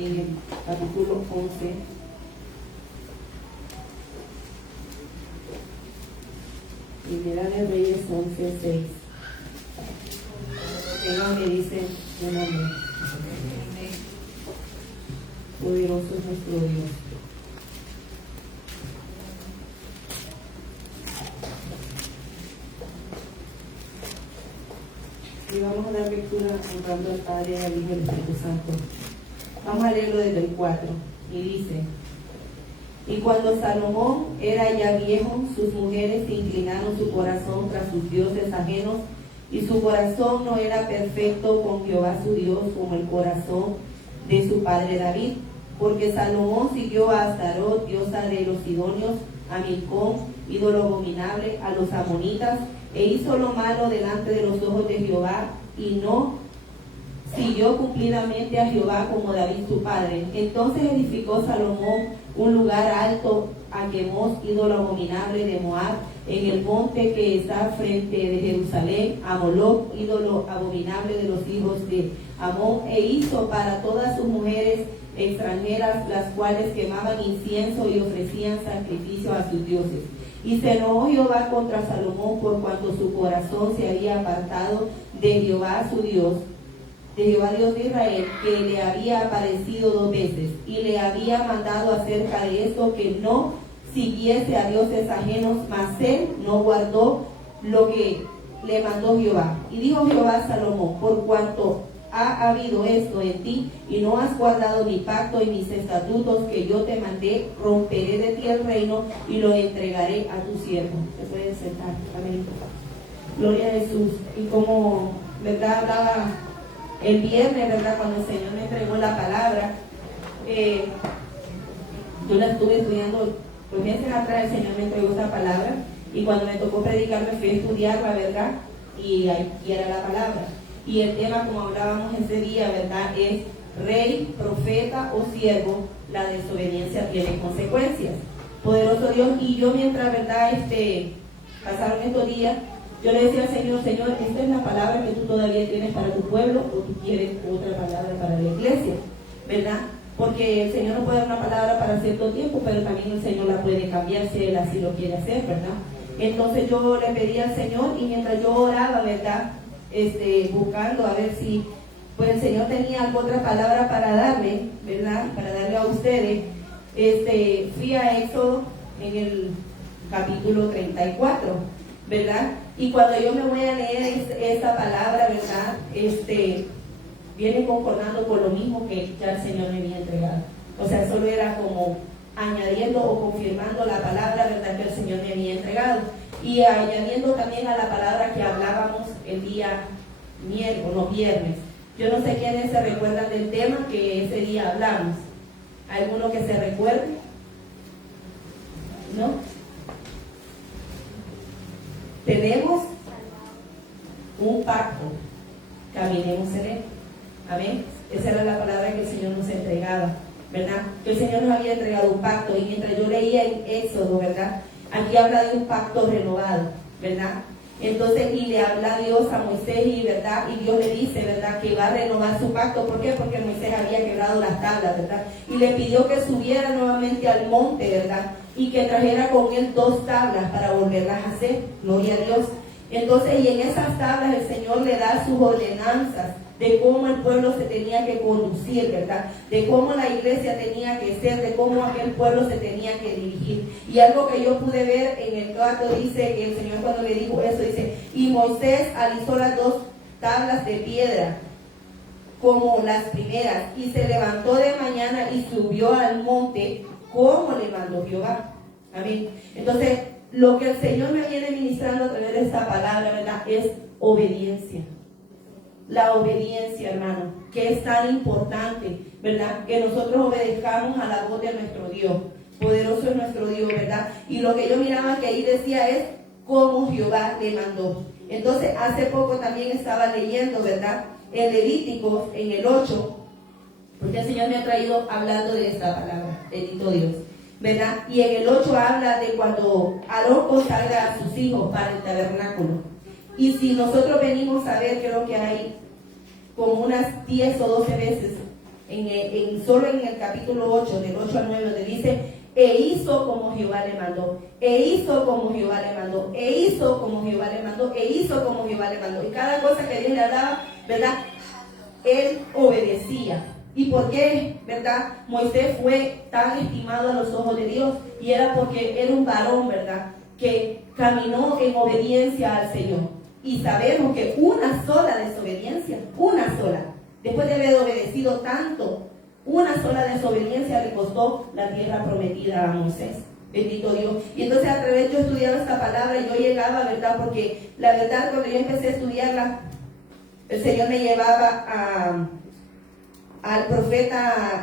en el capítulo 11. Primera de Reyes 11:6. Tengan que dicen un amén. Poderoso es nuestro Dios. Y vamos a dar lectura honrando al Padre, al Hijo y al Espíritu Santo. Vamos a leerlo desde el 4. Y dice: y cuando Salomón era ya viejo, sus mujeres inclinaron su corazón tras sus dioses ajenos, y su corazón no era perfecto con Jehová su Dios como el corazón de su padre David, porque Salomón siguió a Astarot, diosa de los sidonios, a Milcom, ídolo abominable, a los amonitas, e hizo lo malo delante de los ojos de Jehová, y no siguió cumplidamente a Jehová como David su padre. Entonces edificó Salomón un lugar alto a Quemos, ídolo abominable de Moab, en el monte que está frente de Jerusalén, a Moloc, ídolo abominable de los hijos de Amón, e hizo para todas sus mujeres extranjeras, las cuales quemaban incienso y ofrecían sacrificio a sus dioses. Y se enojó Jehová contra Salomón por cuanto su corazón se había apartado de Jehová su Dios, de Jehová Dios de Israel, que le había aparecido 2 veces, y le había mandado acerca de esto que no siguiese a dioses ajenos, mas él no guardó lo que le mandó Jehová. Y dijo Jehová a Salomón: por cuanto ha habido esto en ti, y no has guardado mi pacto y mis estatutos que yo te mandé, romperé de ti el reino y lo entregaré a tu siervo. Se pueden sentar. Amén. Gloria a Jesús. Y como, ¿verdad?, hablaba el viernes, ¿verdad?, cuando el Señor me entregó la palabra, yo la estuve estudiando, pues meses atrás el Señor me entregó esa palabra, y cuando me tocó predicar me fui a estudiarla, ¿verdad?, y era la palabra. Y el tema, como hablábamos ese día, ¿verdad?, es rey, profeta o siervo, la desobediencia tiene consecuencias. Poderoso Dios. Y yo mientras, ¿verdad?, pasaron estos días, yo le decía al Señor: Señor, esta es la palabra que tú todavía tienes para tu pueblo, o tú quieres otra palabra para la iglesia, ¿verdad? Porque el Señor no puede dar una palabra para cierto tiempo, pero también el Señor la puede cambiar si Él así lo quiere hacer, ¿verdad? Entonces yo le pedí al Señor, y mientras yo oraba, ¿verdad?, buscando a ver si pues el Señor tenía alguna otra palabra para darle, ¿verdad?, para darle a ustedes, fui a Éxodo en el capítulo 34, ¿verdad? Y cuando yo me voy a leer esta palabra, ¿verdad?, viene concordando con lo mismo que ya el Señor me había entregado. O sea, solo era como añadiendo o confirmando la palabra, ¿verdad?, que el Señor me había entregado. Y añadiendo también a la palabra que hablábamos el día viernes. Yo no sé quiénes se recuerdan del tema que ese día hablamos. ¿Alguno que se recuerde? ¿No? Tenemos un pacto, caminemos en él. Amén. Esa era la palabra que el Señor nos entregaba, ¿verdad? Que el Señor nos había entregado un pacto. Y mientras yo leía en Éxodo, ¿verdad?, aquí habla de un pacto renovado, ¿verdad? Entonces, y le habla Dios a Moisés, y ¿verdad?, y Dios le dice, ¿verdad?, que va a renovar su pacto. ¿Por qué? Porque Moisés había quebrado las tablas, ¿verdad? Y le pidió que subiera nuevamente al monte, ¿verdad?, y que trajera con él 2 tablas para volverlas a hacer. Gloria a Dios. Entonces, y en esas tablas el Señor le da sus ordenanzas de cómo el pueblo se tenía que conducir, ¿verdad?, de cómo la iglesia tenía que ser, de cómo aquel pueblo se tenía que dirigir. Y algo que yo pude ver en el 4 dice que el Señor, cuando le dijo eso, dice: y Moisés alisó las 2 tablas de piedra como las primeras, y se levantó de mañana y subió al monte como le mandó Jehová. Amén. Entonces, lo que el Señor me viene ministrando a través de esta palabra, ¿verdad?, es obediencia. La obediencia, hermano, que es tan importante, ¿verdad?, que nosotros obedezcamos a la voz de nuestro Dios. Poderoso es nuestro Dios, ¿verdad? Y lo que yo miraba que ahí decía es cómo Jehová le mandó. Entonces, hace poco también estaba leyendo, ¿verdad?, en Levíticos, en el 8, porque el Señor me ha traído hablando de esta palabra, bendito Dios, ¿verdad? Y en el 8 habla de cuando Aarón consagra a sus hijos para el tabernáculo. Y si nosotros venimos a ver, creo que hay como unas 10 o 12 veces solo en el capítulo 8, del 8 al 9, donde dice, e hizo como Jehová le mandó, e hizo como Jehová le mandó, e hizo como Jehová le mandó, e hizo como Jehová le mandó. Y cada cosa que Dios le hablaba, ¿verdad? Él obedecía. ¿Y por qué, verdad? Moisés fue tan estimado a los ojos de Dios, y era porque era un varón, ¿verdad?, que caminó en obediencia al Señor. Y sabemos que una sola desobediencia, una sola, después de haber obedecido tanto, una sola desobediencia le costó la tierra prometida a Moisés. Bendito Dios. Y entonces a través yo estudiaba esta palabra y yo llegaba, ¿verdad? Porque la verdad, cuando yo empecé a estudiarla, el Señor me llevaba al profeta,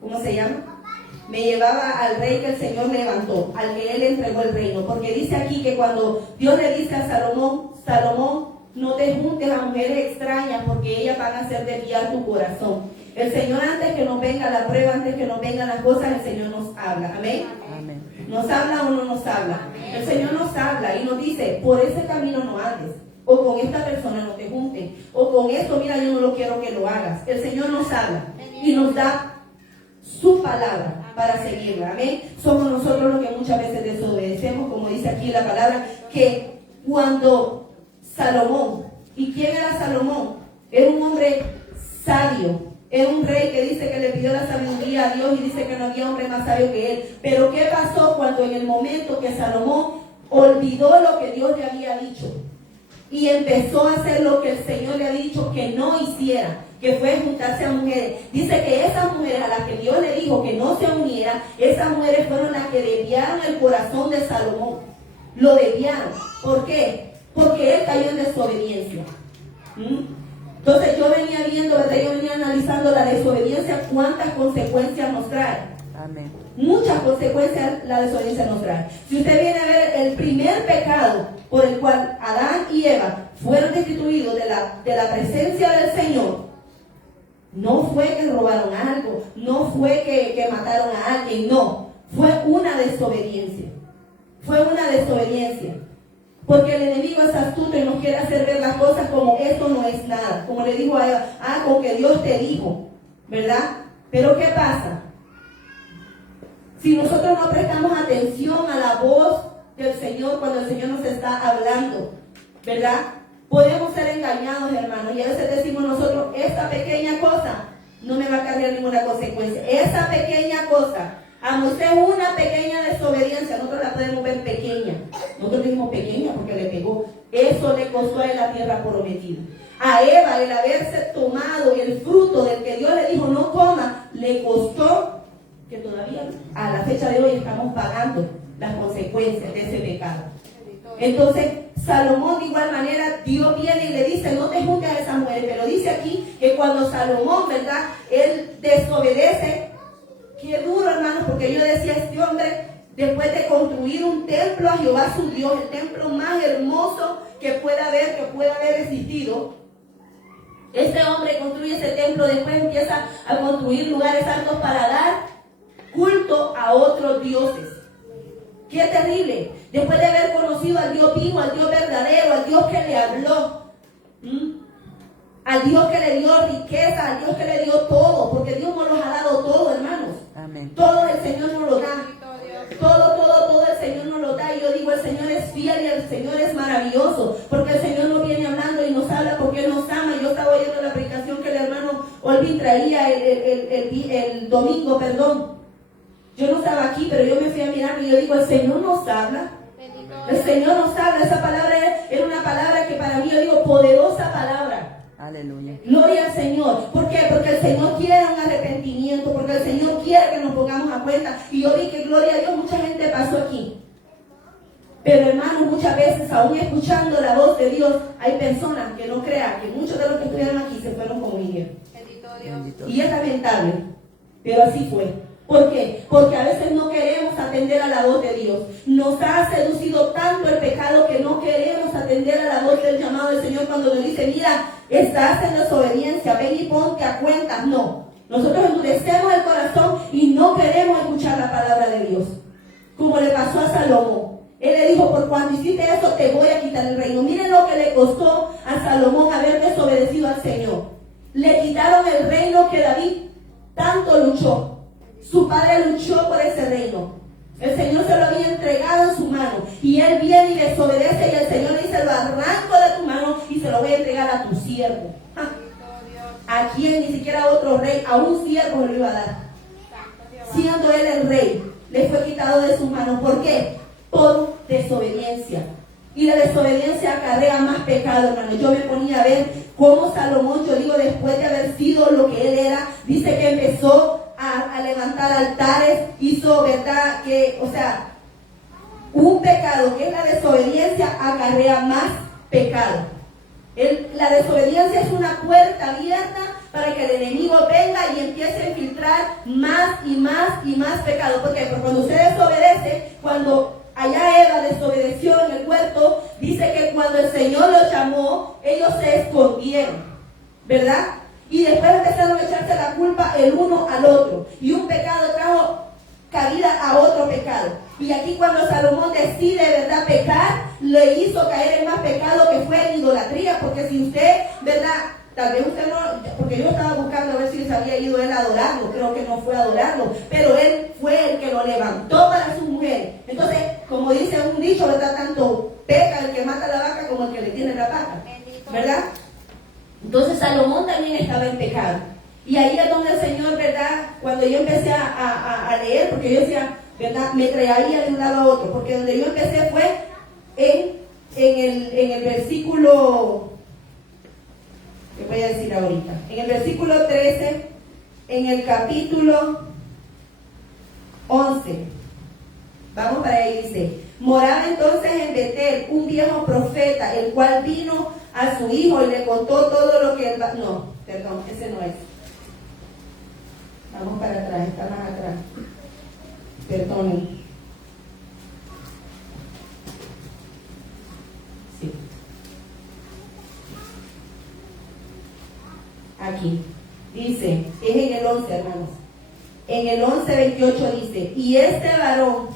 ¿cómo se llama? Me llevaba al rey que el Señor levantó, al que Él entregó el reino. Porque dice aquí que cuando Dios le dice a Salomón, Salomón, no te juntes a mujeres extrañas porque ellas van a hacer desviar tu corazón. El Señor, antes que nos venga la prueba, antes que nos vengan las cosas, el Señor nos habla. Amén. Amén. ¿Nos habla o no nos habla? Amén. El Señor nos habla y nos dice, por ese camino no andes. O con esta persona no te juntes. O con esto, mira, yo no lo quiero que lo hagas. El Señor nos habla y nos da su palabra para seguirla. Amén. Somos nosotros los que muchas veces desobedecemos, como dice aquí la palabra, que cuando Salomón, ¿y quién era Salomón? Era un hombre sabio. Era un rey que dice que le pidió la sabiduría a Dios y dice que no había hombre más sabio que él. Pero ¿qué pasó cuando en el momento que Salomón olvidó lo que Dios le había dicho y empezó a hacer lo que el Señor le había dicho que no hiciera, que fue juntarse a mujeres? Dice que esas mujeres a las que Dios le dijo que no se uniera, esas mujeres fueron las que desviaron el corazón de Salomón. Lo desviaron. ¿Por qué? Porque él cayó en desobediencia. Entonces yo venía viendo, ¿verdad? Yo venía analizando la desobediencia, cuántas consecuencias nos trae. Amén. Muchas consecuencias la desobediencia nos trae. Si usted viene a ver el primer pecado por el cual Adán y Eva fueron destituidos de la presencia del Señor, no fue que robaron algo, no fue que mataron a alguien, no, fue una desobediencia. Fue una desobediencia. Porque el enemigo es astuto y nos quiere hacer ver las cosas como esto no es nada. Como le digo a Eva, con que Dios te dijo, ¿verdad? Pero ¿qué pasa? Si nosotros no prestamos atención a la voz del Señor cuando el Señor nos está hablando, ¿verdad? Podemos ser engañados, hermanos. Y a veces decimos nosotros, esta pequeña cosa no me va a cargar ninguna consecuencia. Esa pequeña cosa. A Moisés una pequeña desobediencia, nosotros la podemos ver pequeña. Nosotros decimos pequeña porque le pegó. Eso le costó a él la tierra prometida. A Eva el haberse tomado el fruto del que Dios le dijo no coma, le costó que todavía a la fecha de hoy estamos pagando las consecuencias de ese pecado. Entonces Salomón de igual manera, Dios viene y le dice no te juntes a esas mujeres, pero dice aquí que cuando Salomón, ¿verdad?, él desobedece. Qué duro, hermanos, porque yo decía, este hombre, después de construir un templo a Jehová su Dios, el templo más hermoso que pueda haber existido, este hombre construye ese templo, después empieza a construir lugares altos para dar culto a otros dioses. Qué terrible. Después de haber conocido al Dios vivo, al Dios verdadero, al Dios que le habló, al Dios que le dio riqueza, al Dios que le dio todo, porque Dios nos los ha dado todo, hermanos. Amén. Todo el Señor nos lo da. Todo el Señor nos lo da. Y yo digo, el Señor es fiel y el Señor es maravilloso, porque el Señor nos viene hablando y nos habla porque Él nos ama. Yo estaba oyendo la predicación que el hermano Olvin traía el domingo, perdón. Yo no estaba aquí, pero yo me fui a mirar y yo digo, el Señor nos habla. El Señor nos habla. Esa palabra era una palabra que para mí, yo digo, poderosa palabra. Aleluya. Gloria al Señor. ¿Por qué? Porque el Señor quiere un arrepentimiento, porque el Señor quiere que nos pongamos a cuenta. Y yo vi que, gloria a Dios, mucha gente pasó aquí. Pero hermanos, muchas veces, aún escuchando la voz de Dios, hay personas que no crean, que muchos de los que estuvieron aquí se fueron como vinieron. Y es lamentable, pero así fue. ¿Por qué? Porque a veces no queremos atender a la voz de Dios. Nos ha seducido tanto el pecado que no queremos atender a la voz del llamado del Señor cuando nos dice, mira, estás en desobediencia, ven y ponte a cuentas. No, nosotros endurecemos el corazón y no queremos escuchar la palabra de Dios. Como le pasó a Salomón. Él le dijo, por cuando hiciste eso, te voy a quitar el reino. Miren lo que le costó a Salomón haber desobedecido al Señor. Le quitaron el reino que David tanto luchó. Su padre luchó por ese reino. El Señor se lo había entregado en su mano. Y él viene y desobedece. Y el Señor le dice: lo arranco de tu mano y se lo voy a entregar a tu siervo. ¿A quién? Ni siquiera a otro rey. A un siervo le iba a dar. Siendo él el rey, le fue quitado de sus manos. ¿Por qué? Por desobediencia. Y la desobediencia acarrea más pecado, hermano. Yo me ponía a ver cómo Salomón, yo digo, después de haber sido lo que él era, dice que empezó a levantar altares, hizo, ¿verdad? Que, o sea, un pecado que es la desobediencia acarrea más pecado. La desobediencia es una puerta abierta para que el enemigo venga y empiece a infiltrar más y más y más pecado. ¿Por qué? Porque cuando usted desobedece, cuando allá Eva desobedeció en el huerto, dice que cuando el Señor los llamó, ellos se escondieron, ¿verdad? Y después empezaron a echarse la culpa el uno al otro. Y un pecado trajo cabida a otro pecado. Y aquí cuando Salomón decide, ¿verdad?, pecar, le hizo caer en más pecado, que fue en idolatría. Porque si usted, ¿verdad?, tal vez usted no, porque yo estaba buscando a ver si se había ido él a adorarlo, creo que no fue a adorarlo, pero él fue el que lo levantó para su mujer. Entonces, como dice un dicho, ¿verdad?, tanto peca el que mata la vaca como el que le tiene la pata, ¿verdad? Entonces Salomón también estaba en pecado. Y ahí es donde el Señor, ¿verdad?, cuando yo empecé a leer, porque yo decía, ¿verdad?, me traía de un lado a otro, porque donde yo empecé fue en el versículo, ¿qué voy a decir ahorita? En el versículo 13, en el capítulo 11. Vamos para ahí, dice: moraba entonces en Betel un viejo profeta, el cual vino a su hijo y le contó todo lo que él... No, perdón, ese no es. Vamos para atrás, está más atrás. Perdonen. Sí. Aquí. Dice, es en el 11, hermanos. En el 11:28 dice: y este varón,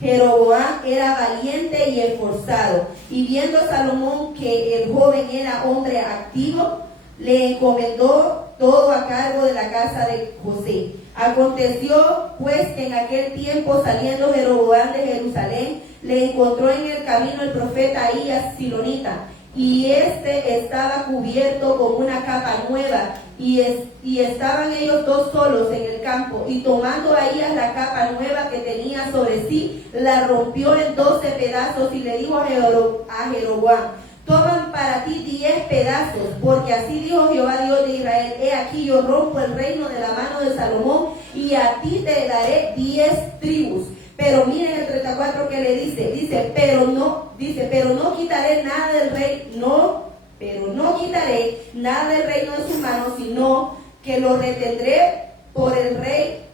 Jeroboam, era valiente y esforzado, y viendo Salomón que el joven era hombre activo, le encomendó todo a cargo de la casa de José. Aconteció pues que en aquel tiempo, saliendo Jeroboam de Jerusalén, le encontró en el camino el profeta Ahías silonita, y este estaba cubierto con una capa nueva, y estaban ellos dos solos en el campo, y tomando Ahías la capa nueva que tenía sobre sí, la rompió en 12 pedazos, y le dijo a Jeroboam: toman para ti 10 pedazos, porque así dijo Jehová Dios de Israel: he aquí yo rompo el reino de la mano de Salomón, y a ti te daré 10 tribus. Pero miren el 34 que le dice, pero no quitaré nada del rey, pero no quitaré nada del reino de su mano, sino que lo retendré por rey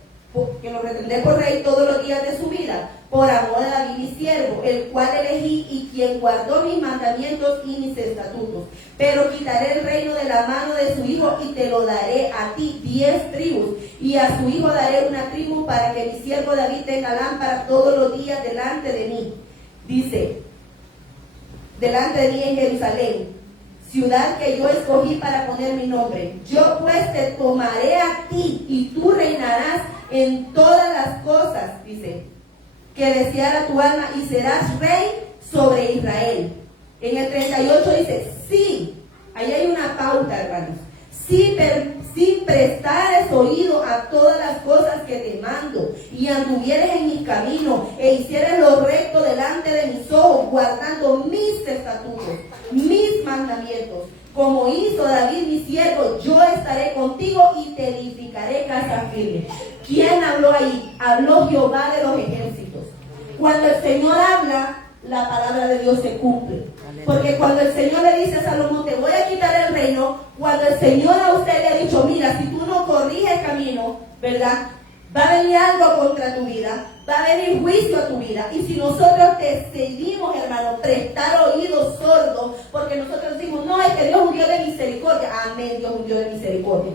todos los días de su vida, por amor a David mi siervo, el cual elegí y quien guardó mis mandamientos y mis estatutos. Pero quitaré el reino de la mano de su hijo y te lo daré a ti, 10 tribus, y a su hijo daré una tribu, para que mi siervo David tenga lámpara todos los días delante de mí. Dice, delante de mí en Jerusalén, ciudad que yo escogí para poner mi nombre. Yo pues te tomaré a ti y tú reinarás en todas las cosas, dice, que deseara tu alma, y serás rey sobre Israel. En el 38 dice, sí, ahí hay una pauta, hermanos. Si prestares oído a todas las cosas que te mando, y anduvieres en mis caminos, e hicieres lo recto delante de mis ojos, guardando mis estatutos, mis mandamientos, como hizo David mi siervo, yo estaré contigo y te edificaré casa firme. ¿Quién habló ahí? Habló Jehová de los ejércitos. Cuando el Señor habla, la palabra de Dios se cumple. Porque cuando el Señor le dice a Salomón: te voy a quitar el reino, cuando el Señor a usted le ha dicho: mira, si tú no corriges el camino, ¿verdad?, va a venir algo contra tu vida, va a venir juicio a tu vida. Y si nosotros decidimos, hermano, prestar oídos sordos, porque nosotros decimos: no, es que Dios es un Dios de misericordia. Amén, Dios es un Dios de misericordia.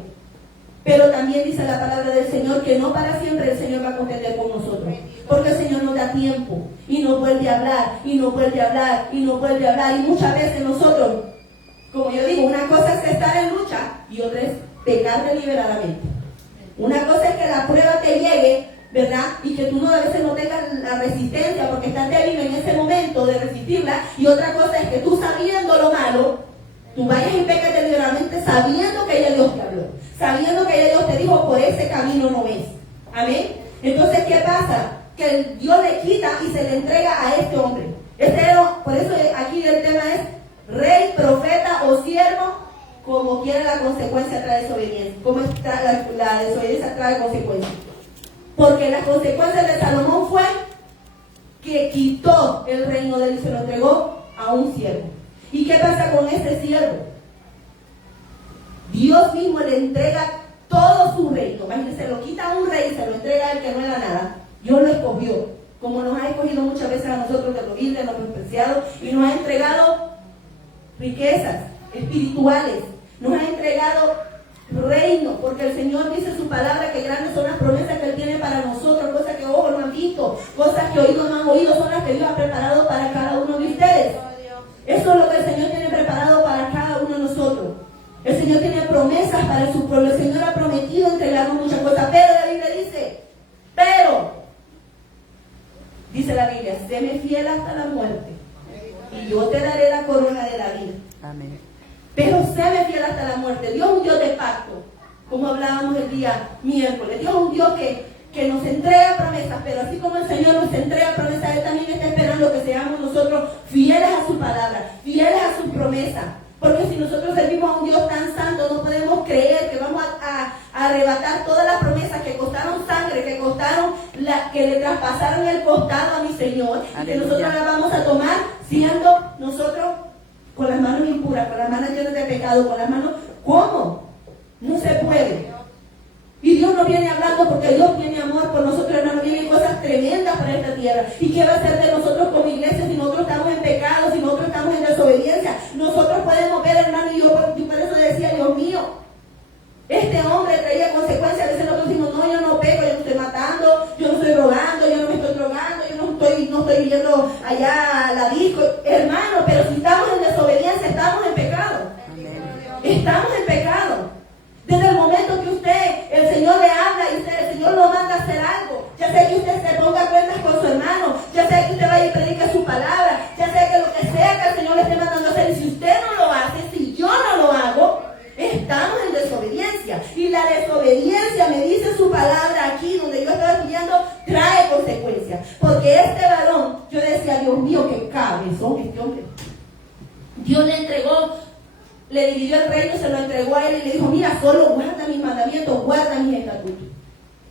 Pero también dice la palabra del Señor que no para siempre el Señor va a contender con nosotros, porque el Señor nos da tiempo y nos vuelve a hablar, y nos vuelve a hablar, y nos vuelve a hablar. Y muchas veces nosotros Como yo digo, una cosa es estar en lucha y otra es pecar deliberadamente. Una cosa es que la prueba te llegue, ¿verdad? Y que tú no, a veces no tengas la resistencia porque estás débil en ese momento de resistirla. Y otra cosa es que tú, sabiendo lo malo, tú vayas y pecas deliberadamente sabiendo que ya Dios te habló, sabiendo que ya Dios te dijo, por ese camino no ves. Amén. Entonces, ¿qué pasa? Que Dios le quita y se le entrega a este hombre. Por eso aquí el tema es rey, profeta o siervo, como quiera la consecuencia trae desobediencia. Como la desobediencia trae consecuencias. Porque la consecuencia de Salomón fue que quitó el reino de él y se lo entregó a un siervo. ¿Y qué pasa con ese siervo? Dios mismo le entrega todo su reino. Imagínense, lo quita a un rey y se lo entrega a él que no era nada. Dios lo escogió, como nos ha escogido muchas veces a nosotros de los humildes, de los despreciados, y nos ha entregado riquezas espirituales, nos ha entregado reino, porque el Señor dice en su palabra que grandes son las promesas que Él tiene para nosotros, cosas que ojos no han visto, cosas que oídos no han oído, son las que Dios ha preparado para cada uno de ustedes. Eso es lo que el Señor tiene preparado para cada uno de nosotros. El Señor tiene promesas para su pueblo. El Señor ha prometido entregarnos muchas cosas, pero la Biblia dice la Biblia, séme fiel hasta la muerte y yo te daré la corona de la vida. Amén. Pero séme fiel hasta la muerte. Dios es un Dios de pacto, como hablábamos el día miércoles. Dios es un Dios que nos entrega promesas, pero así como el Señor nos entrega promesas, Él también está esperando que seamos nosotros fieles a su palabra, fieles a su promesa. Porque si nosotros servimos a un Dios tan santo, no podemos creer que vamos a arrebatar todas las promesas que costaron sangre, que costaron, que le traspasaron el costado a mi Señor, y que nosotros las vamos a tomar siendo nosotros con las manos impuras, con las manos llenas de pecado, con las manos... ¿Cómo? No se puede. Y Dios nos viene hablando porque Dios tiene amor por nosotros, hermanos. Vienen cosas tremendas para esta tierra. ¿Y qué va a hacer de nosotros como iglesia si nosotros estamos en pecado, si nosotros estamos en desobediencia? Nosotros podemos ver, hermano, y yo por eso decía, Dios mío, este hombre traía consecuencias. A veces nosotros decimos, no, yo no peco, yo no estoy matando, yo no estoy robando, yo no me estoy drogando, yo no estoy yendo allá a la disco. Hermano, pero si estamos en desobediencia, estamos en pecado. Estamos en pecado. Desde el momento que el Señor le habla y el Señor lo manda a hacer algo, ya sea que usted se ponga cuentas con su hermano, ya sea que usted vaya y predique su palabra, ya sea que lo que sea que el Señor le esté mandando a hacer, y si usted no lo hace, si yo no lo hago, estamos en desobediencia. Y la desobediencia, me dice su palabra aquí, donde yo estaba estudiando, trae consecuencias. Porque este varón, yo decía, Dios mío, qué cabezón este hombre. Dios le entregó, le dividió el reino, se lo entregó a él y le dijo, mira, solo guarda mis mandamientos, guarda mis estatutos.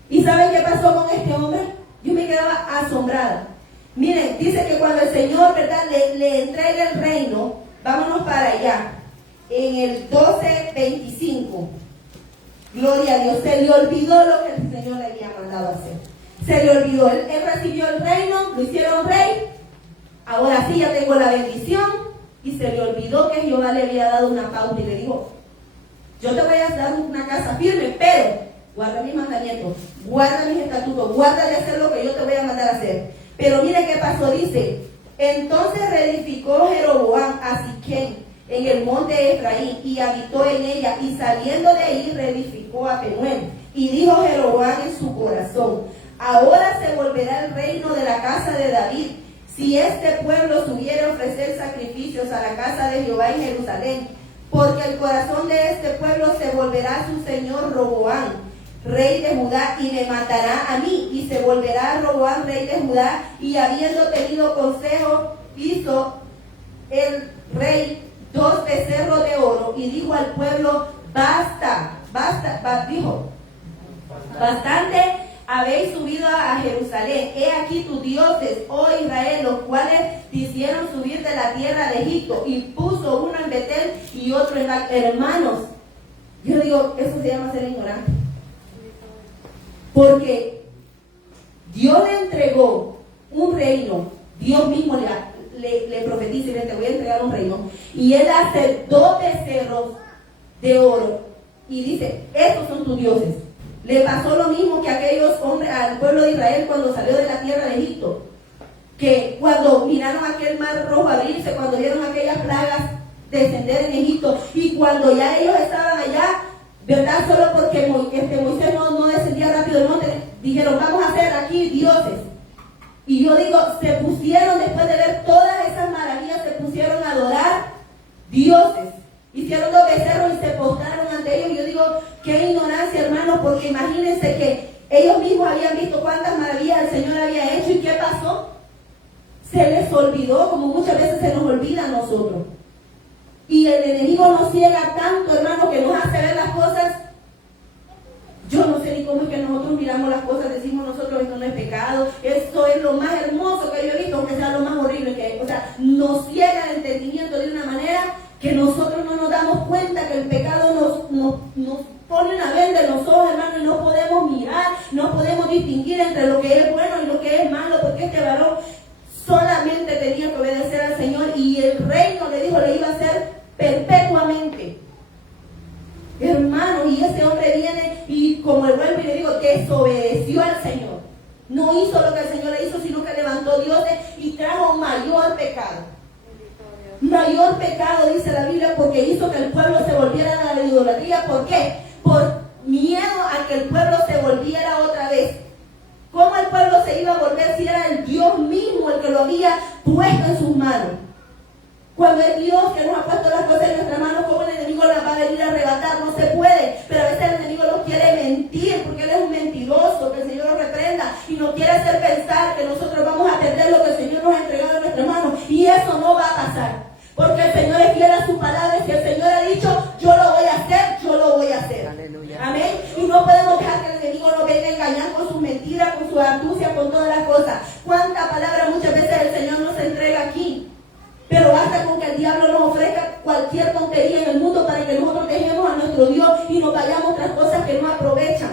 ¿Y saben qué pasó con este hombre? Yo me quedaba asombrada. Miren, dice que cuando el Señor, ¿verdad?, le entrega el reino, vámonos para allá, en el 12:25, gloria a Dios, se le olvidó lo que el Señor le había mandado hacer. Se le olvidó, él recibió el reino, lo hicieron rey, ahora sí ya tengo la bendición. Y se le olvidó que Jehová le había dado una pauta y le dijo, yo te voy a dar una casa firme, pero guarda mis mandamientos, guarda mis estatutos, guarda de hacer lo que yo te voy a mandar a hacer. Pero mire qué pasó, dice, entonces reedificó Jeroboam a Siquem en el monte de Efraín y habitó en ella, y saliendo de ahí reedificó a Penuel. Y dijo Jeroboam en su corazón, ahora se volverá el reino de la casa de David, si este pueblo subiera a ofrecer sacrificios a la casa de Jehová en Jerusalén, porque el corazón de este pueblo se volverá a su señor Roboam, rey de Judá, y me matará a mí, y se volverá a Roboam, rey de Judá, y habiendo tenido consejo, hizo el rey 2 becerros de oro, y dijo al pueblo, dijo, bastante habéis subido a Jerusalén, he aquí tus dioses, oh Israel, los cuales te hicieron subir de la tierra de Egipto, y puso uno en Betel y otro en la... Hermanos, yo digo, eso se llama ser ignorante, porque Dios le entregó un reino, Dios mismo le profetiza y le te voy a entregar un reino, y él hace 2 becerros de oro, y dice, estos son tus dioses. Le pasó lo mismo que a aquellos hombres, al pueblo de Israel cuando salió de la tierra de Egipto, que cuando miraron aquel mar rojo abrirse, cuando vieron aquellas plagas descender en Egipto. Y cuando ya ellos estaban allá, ¿verdad? Solo porque Moisés no descendía rápido del monte, dijeron, vamos a hacer aquí dioses. Y yo digo, se pusieron, después de ver todas esas maravillas, se pusieron a adorar dioses. Hicieron dos becerros y se postraron ante ellos. Y yo digo, qué ignorancia, hermanos, porque imagínense que ellos mismos habían visto cuántas maravillas el Señor había hecho. ¿Y qué pasó? Se les olvidó, como muchas veces se nos olvida a nosotros. Y el enemigo nos ciega tanto, hermano, que nos hace ver las cosas. Yo no sé ni cómo es que nosotros miramos las cosas, decimos nosotros, esto no es pecado, esto es lo más hermoso que yo he visto, aunque sea lo más horrible que hay. O sea, nos ciega el entendimiento de una manera que nosotros no nos damos cuenta que el pecado nos pone una venda en los ojos, hermano, y no podemos mirar, no podemos distinguir entre lo que es bueno y lo que es malo, porque este varón solamente tenía que obedecer al Señor y el reino, le dijo, le iba a hacer perpetuamente. Hermano, y ese hombre viene y como el vuelvo y le digo, desobedeció al Señor. No hizo lo que el Señor le hizo, sino que levantó dioses y trajo mayor pecado. Mayor pecado, dice la Biblia, porque hizo que el pueblo se volviera a la idolatría. ¿Por qué? Por miedo a que el pueblo se volviera otra vez. ¿Cómo el pueblo se iba a volver si era el Dios mismo el que lo había puesto en sus manos? Cuando es Dios que nos ha puesto las cosas en nuestras manos, ¿cómo el enemigo las va a venir a arrebatar? No se puede, pero a veces el enemigo nos quiere mentir, porque él es un mentiroso, que el Señor lo reprenda, y nos quiere hacer pensar que nosotros vamos a perder lo que el Señor nos ha entregado en nuestras manos, y eso no va a pasar, porque el Señor es fiel a su palabra, y si el Señor ha dicho, yo lo voy a hacer, yo lo voy a hacer. Aleluya. Amén. Y no podemos dejar que el enemigo nos venga a engañar con sus mentiras, con su astucia, con todas las cosas. ¿Cuánta palabra muchas veces el Señor nos entrega aquí? Pero basta con que el diablo nos ofrezca cualquier tontería en el mundo para que nosotros dejemos a nuestro Dios y nos vayamos tras cosas que no aprovechan.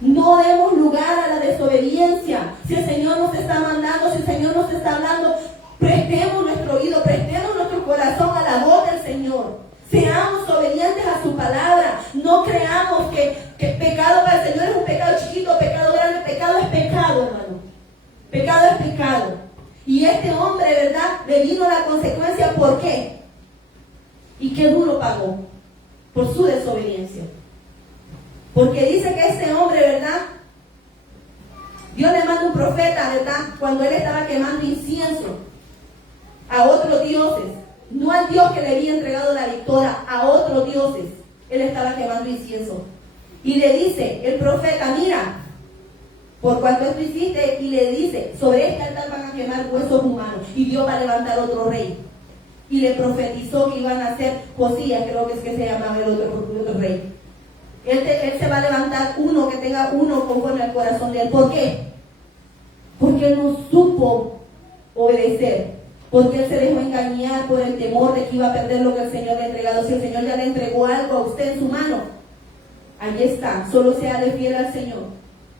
No demos lugar a la desobediencia. Si el Señor nos está mandando, si el Señor nos está hablando, prestemos nuestro oído, prestemos nuestro corazón a la voz del Señor. Seamos obedientes a su palabra. No creamos que pecado para el Señor es un pecado chiquito, pecado grande. Pecado es pecado, hermano. Pecado es pecado. Y este hombre, ¿verdad? Le vino la consecuencia. ¿Por qué? ¿Y qué duro pagó? Por su desobediencia. Porque dice que este hombre, ¿verdad? Dios le manda un profeta, ¿verdad? Cuando él estaba quemando incienso a otros dioses. No al Dios que le había entregado la victoria, a otros dioses. Él estaba quemando incienso. Y le dice el profeta, mira, por cuanto esto hiciste, y le dice, sobre este altar van a quemar huesos humanos, y Dios va a levantar otro rey. Y le profetizó que iban a ser Josías, creo que es que se llamaba el otro rey. Él se va a levantar uno que tenga uno conforme al corazón de él. ¿Por qué? Porque él no supo obedecer. Porque él se dejó engañar por el temor de que iba a perder lo que el Señor le ha entregado. Si el Señor ya le entregó algo a usted en su mano, ahí está. Solo sea de fiel al Señor,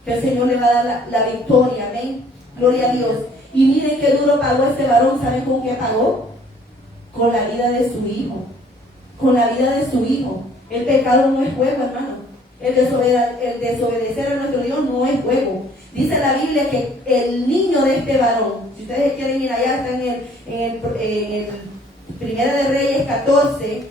que el Señor le va a dar la victoria. Amén. Gloria a Dios. Y miren qué duro pagó este varón. ¿Saben con qué pagó? Con la vida de su hijo. Con la vida de su hijo. El pecado no es juego, hermano. El desobedecer a nuestro Dios no es juego. Dice la Biblia que el niño de este varón, si ustedes quieren ir allá, está en el Primera de Reyes 14.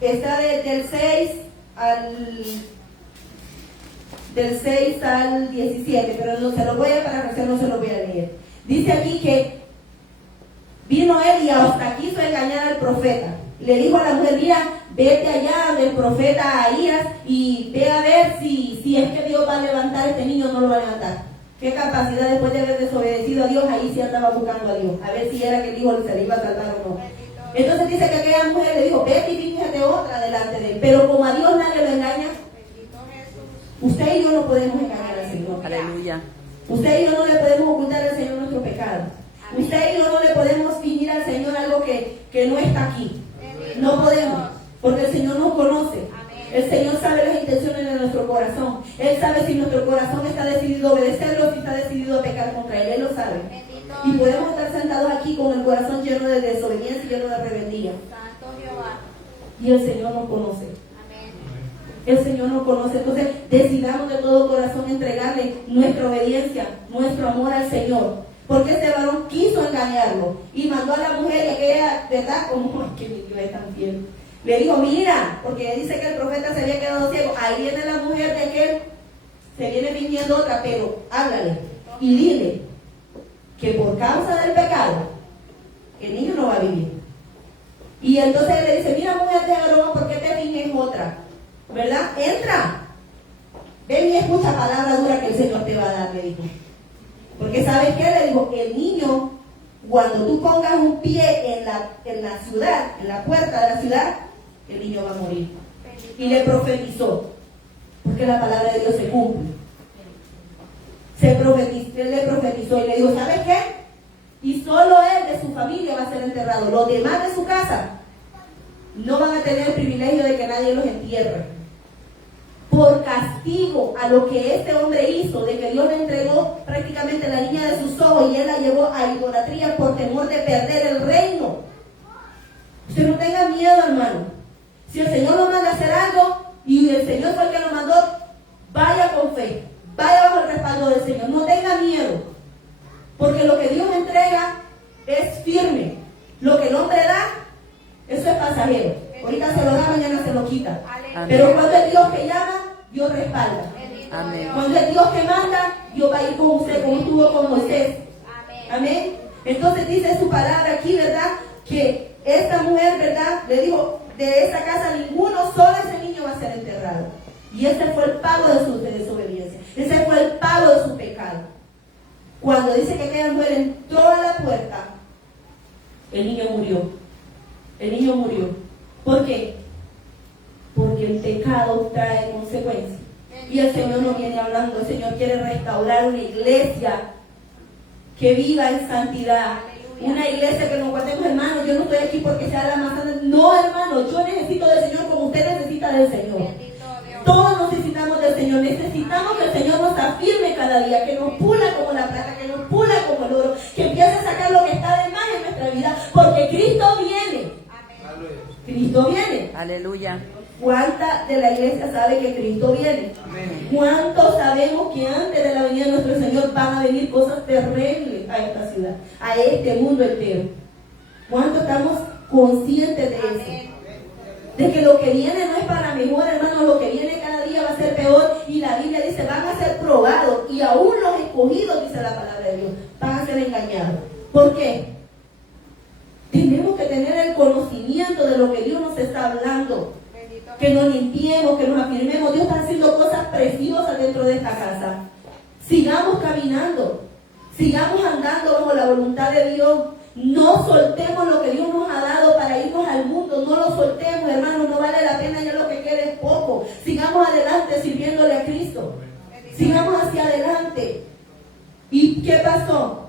Está del 6 al 17, pero no se lo voy a parafrasear, no se lo voy a leer. Dice aquí que vino él y hasta quiso engañar al profeta. Le dijo a la mujer, mira, vete allá del profeta Ahías y ve a ver si es que Dios va a levantar a este niño o no lo va a levantar. Qué capacidad después de haber desobedecido a Dios, ahí sí andaba buscando a Dios, a ver si era que el hijo se le iba a salvar o no. Entonces dice que aquella mujer le dijo, vete y fíjate otra delante de él. Pero como a Dios nadie lo engaña, usted y yo no podemos engañar al Señor. Aleluya. Usted y yo no le podemos ocultar al Señor nuestro pecado. Usted y yo no le podemos fingir al Señor algo que no está aquí. No podemos, porque el Señor nos conoce. El Señor sabe las intenciones de nuestro corazón. Él sabe si nuestro corazón está decidido a obedecerlo o si está decidido a pecar contra Él. Él lo sabe. Y podemos estar sentados aquí con el corazón lleno de desobediencia y lleno de rebeldía. Y el Señor nos conoce. El Señor nos conoce. Entonces decidamos de todo corazón entregarle nuestra obediencia, nuestro amor al Señor. Porque este varón quiso engañarlo y mandó a la mujer, y aquella, ¿verdad? Como es que mi Dios es tan fiel. Le dijo, mira, porque dice que el profeta se había quedado ciego. Ahí viene la mujer de aquel, se viene fingiendo otra, pero háblale y dile que por causa del pecado el niño no va a vivir. Y entonces él le dice, mira mujer de Aarón, ¿por qué te finges otra? ¿Verdad? Entra, ven y escucha palabra dura que el Señor te va a dar, le dijo. Porque ¿sabes qué? Le dijo, el niño, cuando tú pongas un pie en la ciudad, en la puerta de la ciudad, el niño va a morir. Y le profetizó, porque la palabra de Dios se cumple. Él le profetizó y le dijo, ¿sabes qué? Y solo él de su familia va a ser enterrado. Los demás de su casa no van a tener el privilegio de que nadie los entierre. Por castigo a lo que este hombre hizo, de que Dios le entregó prácticamente la niña de sus ojos y él la llevó a idolatría por temor de perder el reino. Usted no tenga miedo, hermano. Si el Señor lo manda a hacer algo y el Señor fue el que lo mandó, vaya con fe, vaya bajo el respaldo del Señor. No tenga miedo, porque lo que Dios entrega es firme. Lo que el hombre da, eso es pasajero. Ahorita se lo da, mañana se lo quita. Amén. Pero cuando es Dios que llama, Dios respalda. Amén. Cuando es Dios que manda, Dios va a ir con usted, como estuvo con Moisés. Amén. Amén. Entonces dice su palabra aquí, ¿verdad? Que esta mujer, ¿verdad? Le dijo, de esa casa ninguno, solo ese niño va a ser enterrado. Y ese fue el pago de su desobediencia. Ese fue el pago de su pecado. Cuando dice que aquella mujer entró a la puerta, el niño murió. El niño murió. ¿Por qué? Porque el pecado trae consecuencias. Y el Señor no viene hablando. El Señor quiere restaurar una iglesia que viva en santidad. Una iglesia que nos guardemos, hermano. Yo no estoy aquí porque sea la más santa. No, hermano, yo necesito del Señor como usted necesita del Señor. Todos necesitamos del Señor. Necesitamos que el Señor nos afirme cada día, que nos pula como la plata, que nos pula como el oro, que empiece a sacar lo que está de más en nuestra vida, porque Cristo viene. Cristo viene. Aleluya. ¿Cuánta de la iglesia sabe que Cristo viene? Amén. ¿Cuántos sabemos que antes de la venida de nuestro Señor van a venir cosas terribles a esta ciudad, a este mundo entero? ¿Cuántos estamos conscientes de eso? De que lo que viene no es para mejor, hermano, lo que viene cada día va a ser peor. Y la Biblia dice, van a ser probados. Y aún los escogidos, dice la palabra de Dios, van a ser engañados. ¿Por qué? Tenemos que tener el conocimiento de lo que Dios nos está hablando. Que nos limpiemos, que nos afirmemos. Dios está haciendo cosas preciosas dentro de esta casa. Sigamos caminando, sigamos andando bajo la voluntad de Dios. No soltemos lo que Dios nos ha dado para irnos al mundo. No lo soltemos, hermano. No vale la pena, ya lo que quede es poco. Sigamos adelante sirviéndole a Cristo. Sigamos hacia adelante. ¿Y qué pasó?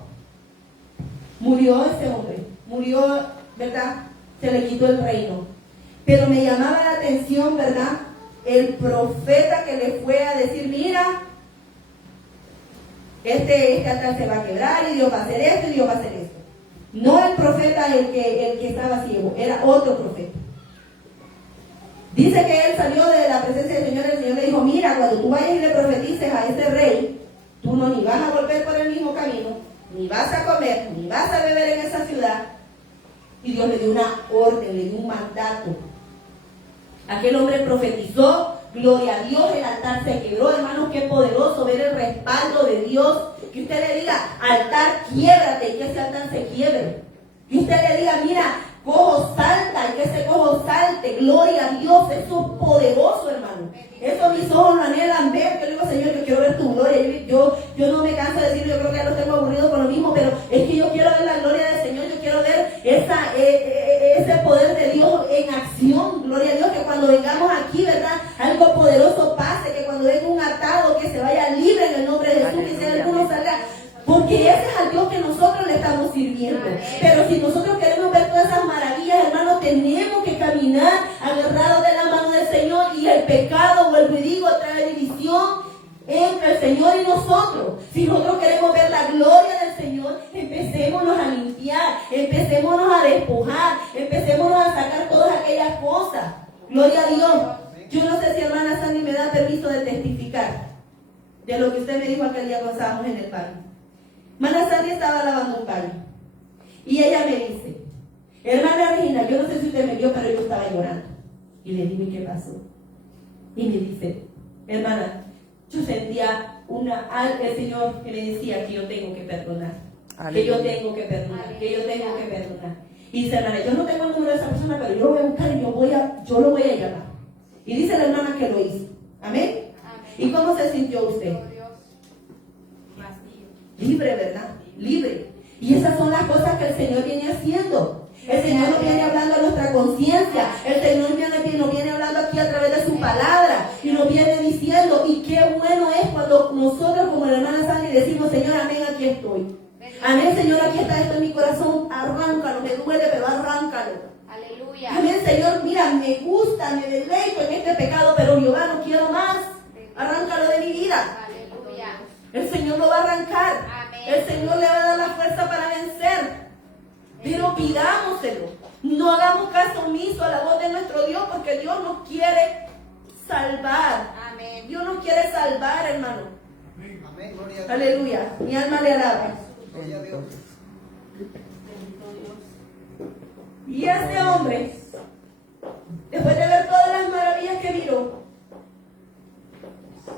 Murió ese hombre. Murió, ¿verdad? Se le quitó el reino. Pero me llamaba la atención, ¿verdad? El profeta que le fue a decir, mira, este altar se va a quebrar y Dios va a hacer esto y Dios va a hacer esto. No el profeta el que estaba ciego, era otro profeta. Dice que él salió de la presencia del Señor y el Señor le dijo, mira, cuando tú vayas y le profetices a ese rey, tú no ni vas a volver por el mismo camino, ni vas a comer, ni vas a beber en esa ciudad. Y Dios le dio una orden, le dio un mandato. Aquel hombre profetizó, gloria a Dios, el altar se quebró, hermanos, qué poderoso ver el respaldo de Dios. Que usted le diga, altar, quiébrate, y que ese altar se quiebre. Que usted le diga, mira, cojo, salta, y que ese cojo salte, gloria a Dios. Eso es poderoso, hermano. Eso mis ojos lo anhelan ver. Yo le digo, Señor, yo quiero ver tu gloria. Yo no me canso de decirlo, yo creo que ya lo tengo aburrido con lo mismo, pero es que yo quiero ver la gloria del Señor, yo quiero ver ese poder de Dios en acción. Gloria a Dios, que cuando vengamos aquí, ¿verdad? Algo poderoso pase, que cuando venga un atado, que se vaya libre en el nombre de Jesús, que si alguno salga, porque ese es al Dios que nosotros le estamos sirviendo. Pero si nosotros queremos ver todas esas maravillas, hermanos, tenemos que caminar agarrados de la mano del Señor. Y el pecado, vuelvo y digo, trae división entre el Señor y nosotros. Si nosotros queremos ver la gloria del Señor, empecémonos a limpiar, empecémonos a despojar, empecémonos a sacar todas aquellas cosas. Gloria a Dios. Yo no sé si hermana Sandy me da permiso de testificar de lo que usted me dijo aquel día cuando estábamos en el baño. Hermana Sandy estaba lavando un baño y ella me dice, hermana Regina, yo no sé si usted me vio, pero yo estaba llorando. Y le dije, ¿qué pasó? Y me dice, hermana, yo sentía el Señor que me decía que yo tengo que perdonar, que yo tengo que perdonar, que yo tengo que perdonar. Y dice, hermana, yo no tengo el número de esa persona, pero yo lo voy a buscar y yo lo voy a llamar. Y dice la hermana que lo hizo. ¿Amén? ¿Y cómo se sintió usted? Libre, ¿verdad? Libre. Y esas son las cosas que el Señor viene haciendo. El Señor nos viene hablando a nuestra conciencia. El Señor nos viene hablando aquí a través de su palabra. Y nos viene diciendo, y qué bueno es cuando nosotros como la hermana Sandy decimos, Señor, amén, aquí estoy. Amén, Señor, aquí está esto en mi corazón. Arráncalo, me duele, pero arráncalo. Aleluya. Amén, Señor, mira, me gusta, me deleito en este pecado, pero Jehová no quiero más. Arráncalo de mi vida. Aleluya. El Señor lo va a arrancar. Amén. El Señor le va a dar la fuerza para vencer. Pero pidámoselo. No hagamos caso omiso a la voz de nuestro Dios, porque Dios nos quiere salvar. Amén. Dios nos quiere salvar, hermano. Amén, gloria a Dios. Aleluya. Mi alma le alaba. Gloria a Dios. Y ese hombre, después de ver todas las maravillas que miró,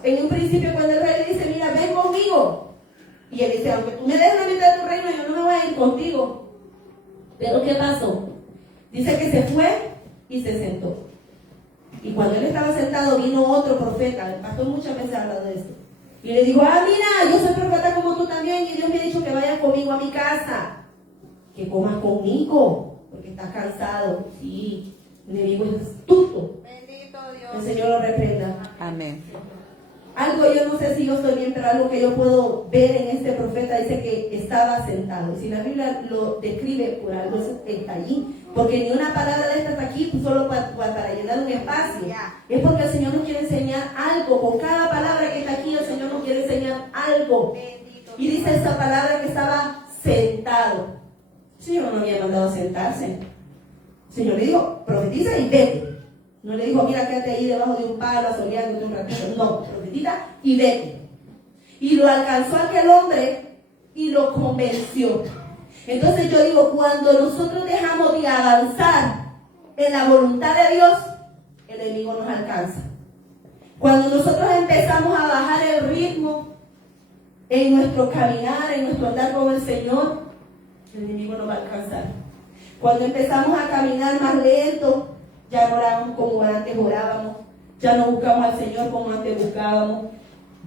en un principio cuando el rey le dice, mira, ven conmigo. Y él dice, aunque tú me dejes la mitad de tu reino, yo no me voy a ir contigo. Pero ¿qué pasó? Dice que se fue y se sentó. Y cuando él estaba sentado, vino otro profeta. El pastor muchas veces ha hablado de esto. Y le dijo, mira, yo soy profeta como tú también, y Dios me ha dicho que vayas conmigo a mi casa. Que comas conmigo, porque estás cansado. Sí, el enemigo es astuto. Bendito Dios. El Señor lo reprenda. Amén. Algo, yo no sé si yo estoy bien, pero algo que yo puedo ver en este profeta dice que estaba sentado. Si la Biblia lo describe, por algo está allí. Porque ni una palabra de esta está aquí pues solo para llenar un espacio. Es porque el Señor nos quiere enseñar algo. Con cada palabra que está aquí, el Señor nos quiere enseñar algo. Bendito Y dice esa palabra que estaba sentado. El Señor no había mandado a sentarse. El Señor le dijo, profetiza y vete. No le dijo, mira, quédate ahí debajo de un palo, asoleándote un ratito. No, profetiza y vete. Y lo alcanzó aquel hombre y lo convenció. Entonces yo digo, cuando nosotros dejamos de avanzar en la voluntad de Dios, el enemigo nos alcanza. Cuando nosotros empezamos a bajar el ritmo en nuestro caminar, en nuestro andar con el Señor, el enemigo nos va a alcanzar. Cuando empezamos a caminar más lento, ya no oramos como antes orábamos, ya no buscamos al Señor como antes buscábamos.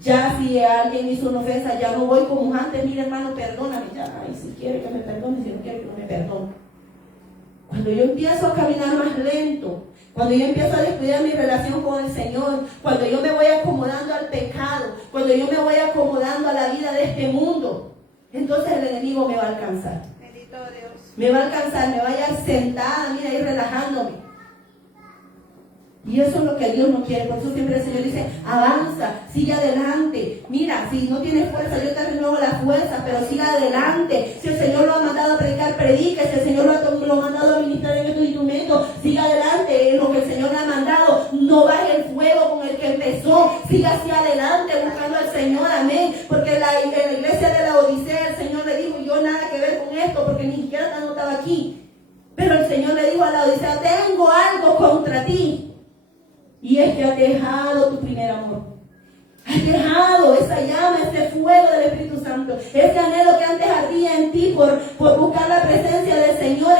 Ya si alguien hizo una ofensa, ya no voy como antes, mira hermano, perdóname, ya, ay, si quiere que me perdone, si no quiere que no me perdone. Cuando yo empiezo a caminar más lento, cuando yo empiezo a descuidar mi relación con el Señor, cuando yo me voy acomodando al pecado, cuando yo me voy acomodando a la vida de este mundo, entonces el enemigo me va a alcanzar. Bendito Dios. Me va a alcanzar, me va a hallar sentada, mira, ahí relajándome. Y eso es lo que Dios no quiere. Por eso siempre el Señor dice, avanza, sigue adelante. Mira, si no tienes fuerza, yo te renuevo la fuerza, pero sigue adelante. Si el Señor lo ha mandado a predicar, predica. Si el Señor lo ha mandado a ministrar en estos instrumentos, sigue adelante en lo que el Señor le ha mandado. No baje el fuego con el que empezó. Siga hacia adelante buscando al Señor, amén. Porque en la iglesia de la Odisea el Señor le dijo, yo nada que ver con esto, porque ni siquiera te anotaba aquí. Pero el Señor le dijo a la Odisea, tengo algo contra ti. Y es que has dejado tu primer amor. Has dejado esa llama, ese fuego del Espíritu Santo. Ese anhelo que antes ardía en ti por buscar la presencia del Señor.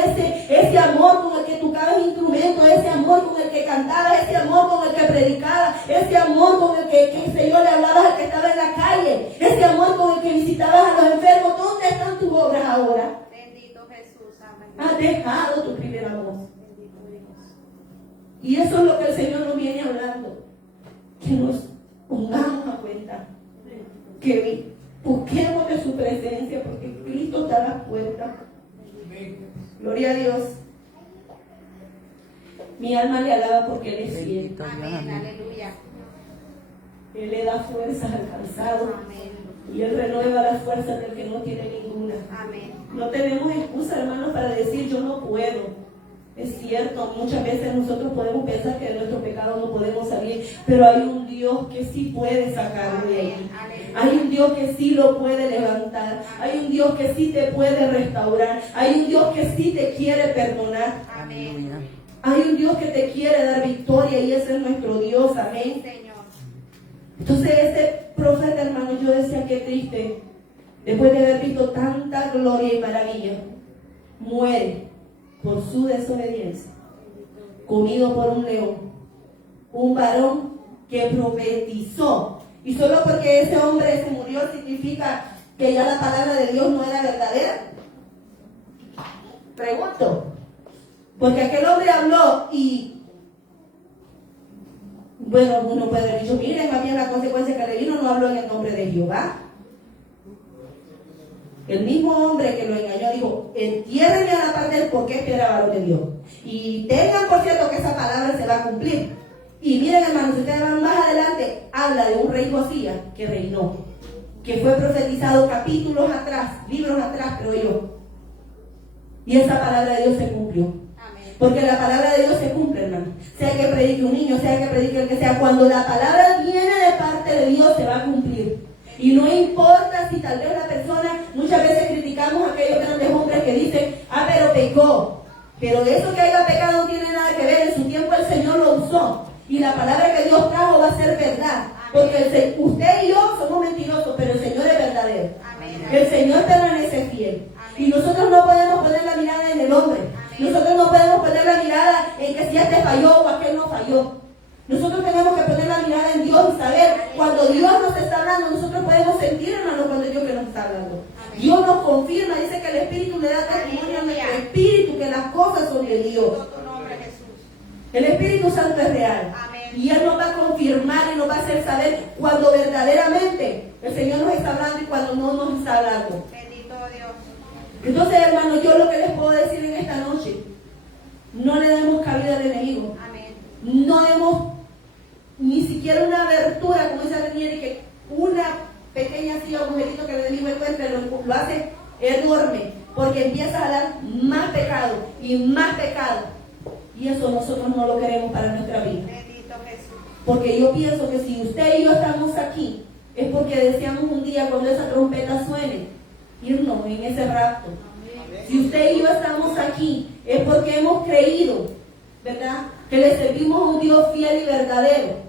Ese amor con el que tocabas instrumentos. Ese amor con el que cantabas. Ese amor con el que predicabas. Ese amor con el que el Señor le hablabas al que estaba en la calle. Ese amor con el que visitabas a los enfermos. ¿Dónde están tus obras ahora? Bendito Jesús. Amén. Has dejado tu primer amor. Y eso es lo que el Señor nos viene hablando. Que nos pongamos a cuenta. Que busquemos de su presencia, porque Cristo está a la puerta. Gloria a Dios. Mi alma le alaba porque Él es fiel. Amén. Aleluya. Él le da fuerzas al cansado. Amén. Y Él renueva las fuerzas del que no tiene ninguna. Amén. No tenemos excusa, hermanos, para decir yo no puedo. Es cierto, muchas veces nosotros podemos pensar que de nuestro pecado no podemos salir, pero hay un Dios que sí puede sacarlo de ahí. Hay un Dios que sí lo puede levantar. Hay un Dios que sí te puede restaurar. Hay un Dios que sí te quiere perdonar. Amén. Hay un Dios que te quiere dar victoria y ese es nuestro Dios. Amén. Señor. Entonces este profeta, hermano, yo decía qué triste. Después de haber visto tanta gloria y maravilla, muere por su desobediencia, comido por un león, un varón que profetizó. Y solo porque ese hombre se murió significa que ya la palabra de Dios no era verdadera. Pregunto, porque aquel hombre habló y bueno, uno puede haber dicho, miren, más bien la consecuencia que le vino, no habló en el nombre de Jehová. El mismo hombre que lo engañó dijo, entiérrenme a la parte del por qué piedra varón de Dios. Y tengan por cierto que esa palabra se va a cumplir. Y miren, hermanos, si ustedes van más adelante, habla de un rey Josías que reinó, que fue profetizado capítulos atrás, libros atrás, creo yo. Y esa palabra de Dios se cumplió. Amén. Porque la palabra de Dios se cumple, hermano. Sea que predique un niño, sea que predique el que sea, cuando la palabra viene de parte de Dios se va a cumplir. Y no importa si tal vez la persona, muchas veces criticamos a aquellos grandes hombres que dicen, pero pecó. Pero eso que haya pecado no tiene nada que ver, en su tiempo el Señor lo usó. Y la palabra que Dios trajo va a ser verdad. Porque usted y yo somos mentirosos, pero el Señor es verdadero. Amén. El Señor permanece fiel. Y nosotros no podemos poner la mirada en el hombre. Nosotros no podemos poner la mirada en que si este falló o aquel no falló. Nosotros tenemos que poner la mirada en Dios y saber cuando Dios nos está hablando. Nosotros podemos sentir, hermano, cuando Dios que nos está hablando. Dios nos confirma, dice que el Espíritu le da testimonio a nuestro espíritu que las cosas son de Dios. Tu nombre, Jesús. El Espíritu Santo es real. Amén. Y Él nos va a confirmar y nos va a hacer saber cuando verdaderamente el Señor nos está hablando y cuando no nos está hablando. Bendito Dios. Entonces, hermano, yo lo que les puedo decir en esta noche, no le demos cabida al enemigo. Amén. No demos ni siquiera una abertura, como dice Daniel, que una pequeña silla o agujerito que el enemigo encuentre lo hace enorme, porque empieza a dar más pecado y más pecado. Y eso nosotros no lo queremos para nuestra vida. Bendito Jesús. Porque yo pienso que si usted y yo estamos aquí, es porque deseamos un día cuando esa trompeta suene, irnos en ese rapto. Si usted y yo estamos aquí, es porque hemos creído, ¿verdad?, que le servimos a un Dios fiel y verdadero.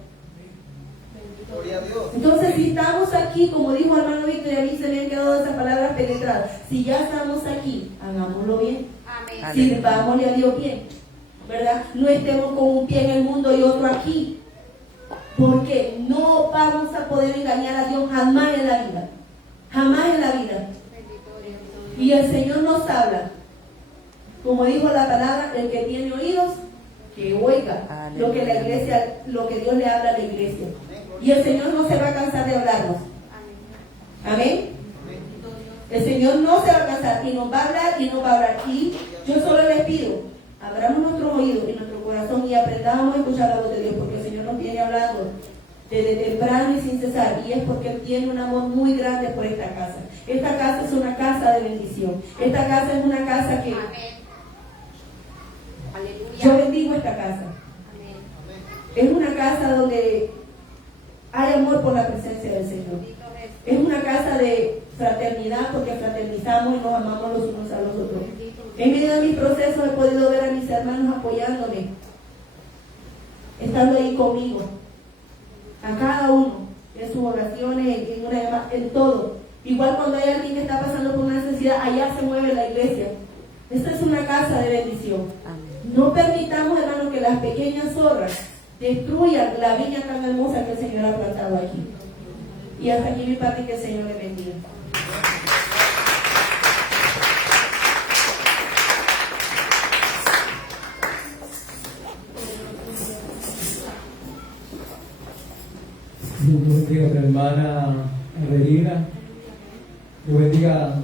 Gloria a Dios. Entonces, si estamos aquí, como dijo hermano Víctor, y a mí se me han quedado esas palabras penetradas, si ya estamos aquí, hagámoslo bien. Amén. Sirvámosle a Dios bien, ¿verdad? No estemos con un pie en el mundo y otro aquí, porque no vamos a poder engañar a Dios jamás en la vida, jamás en la vida. Bendito Dios. Y el Señor nos habla, como dijo la palabra, el que tiene oídos, que oiga lo que la iglesia, lo que Dios le habla a la iglesia. Y el Señor no se va a cansar de hablarnos. Amén. Amén. El Señor no se va a cansar y nos va a hablar y nos va a hablar. Y yo solo les pido, abramos nuestros oídos y nuestro corazón y aprendamos a escuchar la voz de Dios, porque el Señor nos viene hablando desde temprano y sin cesar, y es porque Él tiene un amor muy grande por esta casa. Esta casa es una casa de bendición. Esta casa es una casa que Amén. Aleluya. yo bendigo esta casa. Amén. Es una casa donde hay amor por la presencia del Señor. Bendito Jesús. Es una casa de fraternidad porque fraternizamos y nos amamos los unos a los otros. En medio de mis procesos he podido ver a mis hermanos apoyándome, estando ahí conmigo, a cada uno, en sus oraciones, en todo. Igual cuando hay alguien que está pasando por una necesidad, allá se mueve la iglesia. Esta es una casa de bendición. No permitamos, hermanos, que las pequeñas zorras destruyan la viña tan hermosa que el Señor ha plantado aquí. Y hasta aquí mi parte, que el Señor le bendiga. Dios bendiga a la hermana Regina. Dios bendiga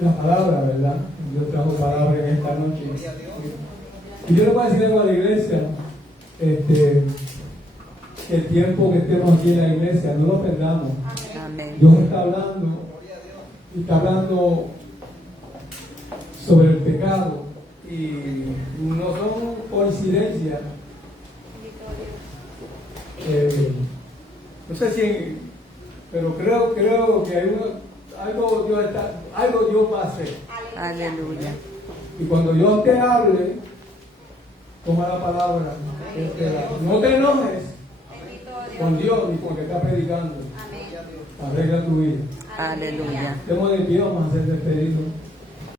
la palabra, ¿verdad? Dios trajo palabra en esta noche. Gloria a Dios. Y yo le voy a decir algo a la iglesia. El tiempo que estemos aquí en la iglesia, no lo perdamos. Amén. Dios está hablando, Gloria a Dios. y está hablando sobre el pecado y no son coincidencias. No sé si, pero creo que hay algo Dios va a hacer. Aleluya. Y cuando Dios te hable, toma la palabra. No te enojes con Dios ni con el que está predicando. Arregla tu vida. Aleluya. Estemos de pie, vamos a hacer despedido.